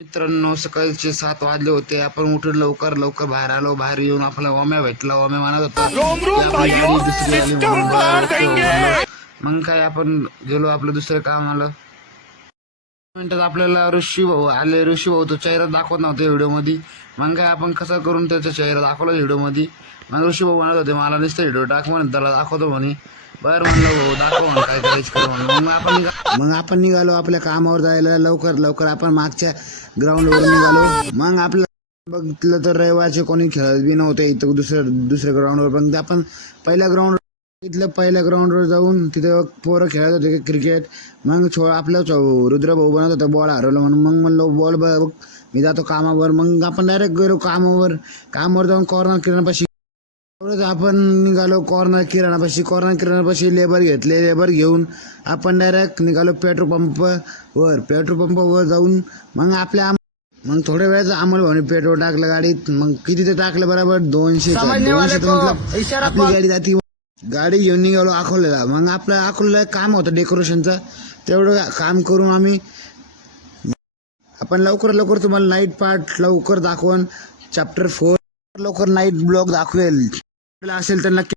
मित्रांनो, सकाळचे 7 वाजले होते. आपण उठून लवकर लवकर बाहेर आलो. बाहेर येऊन आपला ओम्या भेटला. ओम्या म्हणत होता की आपली गाडी दुसरी आली म्हणून मग काय आपण गेलो आपलं दुसरं काम आलं. मिनिटात आपल्याला ऋषी भाऊ आले. ऋषी भाऊ तो चेहरा दाखवत नव्हते व्हिडिओ मध्ये. मग काय आपण कसं करून त्याचा चेहरा दाखवला व्हिडिओ मध्ये. मग ऋषी भाऊ म्हणत होते मला नुसतं व्हिडिओ टाक म्हणे, त्याला दाखवतो म्हणे. बरं म्हणलं भाऊ दाखव म्हणे, काय करायचं करू म्हणून. मग आपण निघालो आपल्या कामावर जायला. लवकर लवकर आपण मागच्या ग्राउंडवर निघालो. मग आपलं बघितलं तर रविवारचे कोणी खेळत बी नव्हते इथं दुसऱ्या ग्राउंडवर. पण आपण पहिल्या ग्राउंडवर जाऊन तिथे पोरं खेळत होते क्रिकेट. मग आपलं रुद्र भाऊ बनत होता बॉल हरवलं म्हणून. मग म्हणलं बॉल बघ मी जातो कामावर. मग आपण डायरेक्ट गेलो कामावर जाऊन कॉर्नर किराणापाशी आपण निघालो. कॉर्नर किराणापाशी लेबर घेऊन आपण डायरेक्ट निघालो पेट्रोल पंपावर जाऊन. मग थोड्या वेळाचं अमोल भाऊने पेट्रोल टाकलं गाडीत. मग किती ते टाकलं बरोबर 200 आपली गाडी जाती. गाडी घेऊन निघालो अकोल्याला. मग आपलं अकोल्याला काम होतं डेकोरेशनचं. तेवढं काम करून आपण लवकर तुम्हाला नाईट पार्ट लवकर दाखवून चॅप्टर 4 लवकर नाईट ब्लॉग दाखवेल असेल तर नक्की